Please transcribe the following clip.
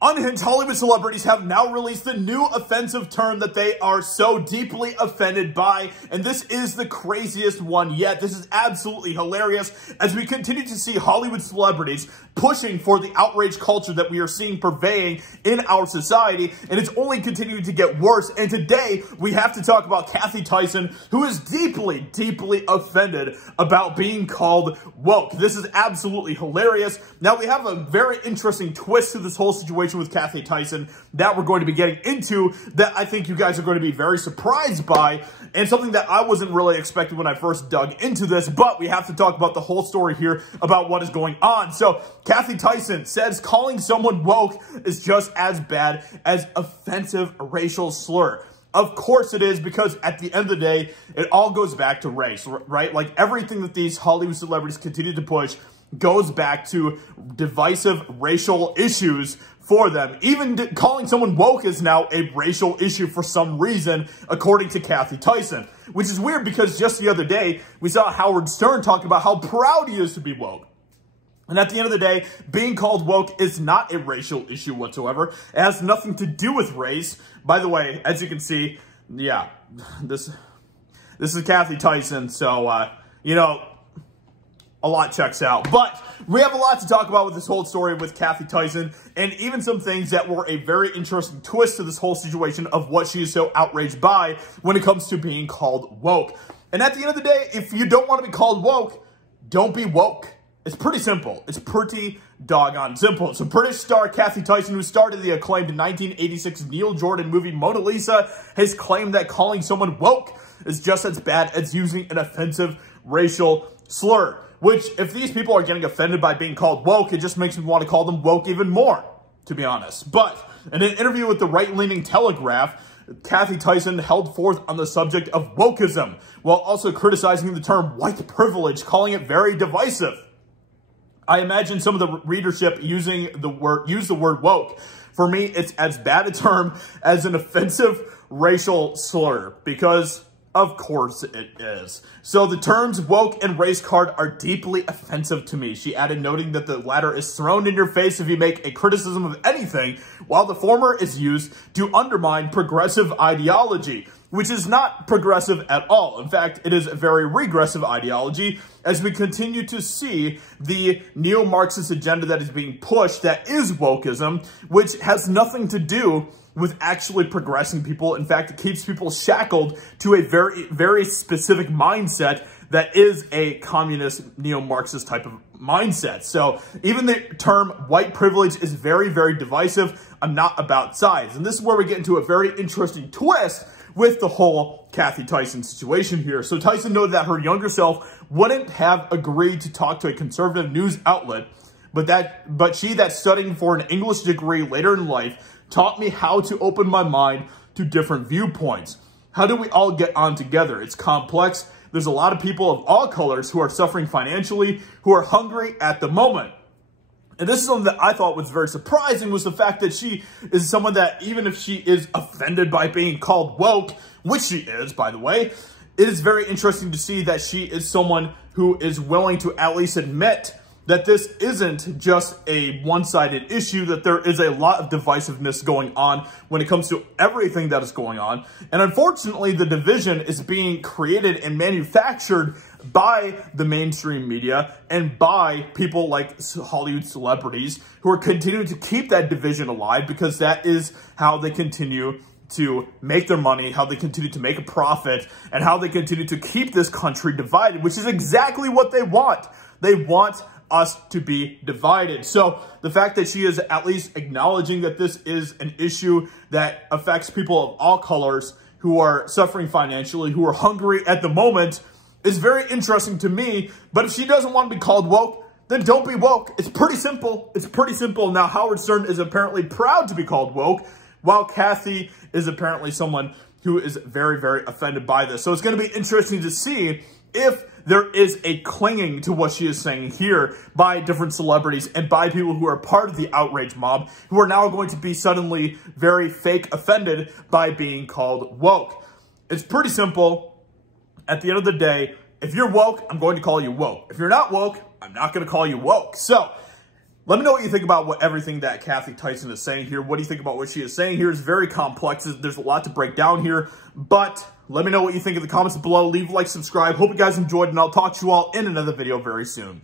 Unhinged Hollywood celebrities have now released the new offensive term that they are so deeply offended by, and this is the craziest one yet. This is absolutely hilarious as we continue to see Hollywood celebrities pushing for the outrage culture that we are seeing pervading in our society, and it's only continuing to get worse. And today, we have to talk about Kathy Tyson, who is deeply, deeply offended about being called woke. This is absolutely hilarious. Now, we have a very interesting twist to this whole situation with Kathy Tyson that we're going to be getting into that I think you guys are going to be very surprised by, and something that I wasn't really expecting when I first dug into this, but we have to talk about the whole story here about what is going on. So, Kathy Tyson says calling someone woke is just as bad as offensive racial slur. Of course it is, because at the end of the day, it all goes back to race, right? Like everything that these Hollywood celebrities continue to push goes back to divisive racial issues for them. Even calling someone woke is now a racial issue for some reason, according to Kathy Tyson. Which is weird because just the other day, we saw Howard Stern talk about how proud he is to be woke. And at the end of the day, being called woke is not a racial issue whatsoever. It has nothing to do with race. By the way, as you can see, yeah, this is Kathy Tyson, so, you know, a lot checks out. But we have a lot to talk about with this whole story with Kathy Tyson, and even some things that were a very interesting twist to this whole situation of what she is so outraged by when it comes to being called woke. And at the end of the day, if you don't want to be called woke, don't be woke. It's pretty simple. It's pretty doggone simple. So British star Kathy Tyson, who starred in the acclaimed 1986 Neil Jordan movie Mona Lisa, has claimed that calling someone woke is just as bad as using an offensive racial slur. Which, if these people are getting offended by being called woke, it just makes me want to call them woke even more, to be honest. But in an interview with the right-leaning Telegraph, Kathy Tyson held forth on the subject of wokeism, while also criticizing the term white privilege, calling it very divisive. I imagine some of the readership use the word woke. For me, it's as bad a term as an offensive racial slur, because of course it is. So the terms woke and race card are deeply offensive to me, she added, noting that the latter is thrown in your face if you make a criticism of anything, while the former is used to undermine progressive ideology, which is not progressive at all. In fact, it is a very regressive ideology, as we continue to see the neo-Marxist agenda that is being pushed, that is wokeism, which has nothing to do with actually progressing people. In fact, it keeps people shackled to a very, very specific mindset that is a communist neo-Marxist type of mindset. So even the term white privilege is very, very divisive. I'm not about sides. And this is where we get into a very interesting twist with the whole Kathy Tyson situation here. So Tyson noted that her younger self wouldn't have agreed to talk to a conservative news outlet, but she that's studying for an English degree later in life taught me how to open my mind to different viewpoints. How do we all get on together? It's complex. There's a lot of people of all colors who are suffering financially, who are hungry at the moment. And this is something that I thought was very surprising, was the fact that she is someone that, even if she is offended by being called woke, which she is, by the way, it is very interesting to see that she is someone who is willing to at least admit that this isn't just a one-sided issue, that there is a lot of divisiveness going on when it comes to everything that is going on. And unfortunately, the division is being created and manufactured by the mainstream media and by people like Hollywood celebrities who are continuing to keep that division alive, because that is how they continue to make their money, how they continue to make a profit, and how they continue to keep this country divided, which is exactly what they want. They want us to be divided. So the fact that she is at least acknowledging that this is an issue that affects people of all colors who are suffering financially, who are hungry at the moment, is very interesting to me. But if she doesn't want to be called woke, then don't be woke. It's pretty simple. It's pretty simple. Now, Howard Stern is apparently proud to be called woke, while Kathy is apparently someone who is very, very offended by this. So it's going to be interesting to see if there is a clinging to what she is saying here by different celebrities and by people who are part of the outrage mob, who are now going to be suddenly very fake offended by being called woke. It's pretty simple. At the end of the day, if you're woke, I'm going to call you woke. If you're not woke, I'm not going to call you woke. So Let me know what you think about everything that Kathy Tyson is saying here. What do you think about what she is saying here? It's very complex. There's a lot to break down here, but let me know what you think in the comments below. Leave a like, subscribe. Hope you guys enjoyed, and I'll talk to you all in another video very soon.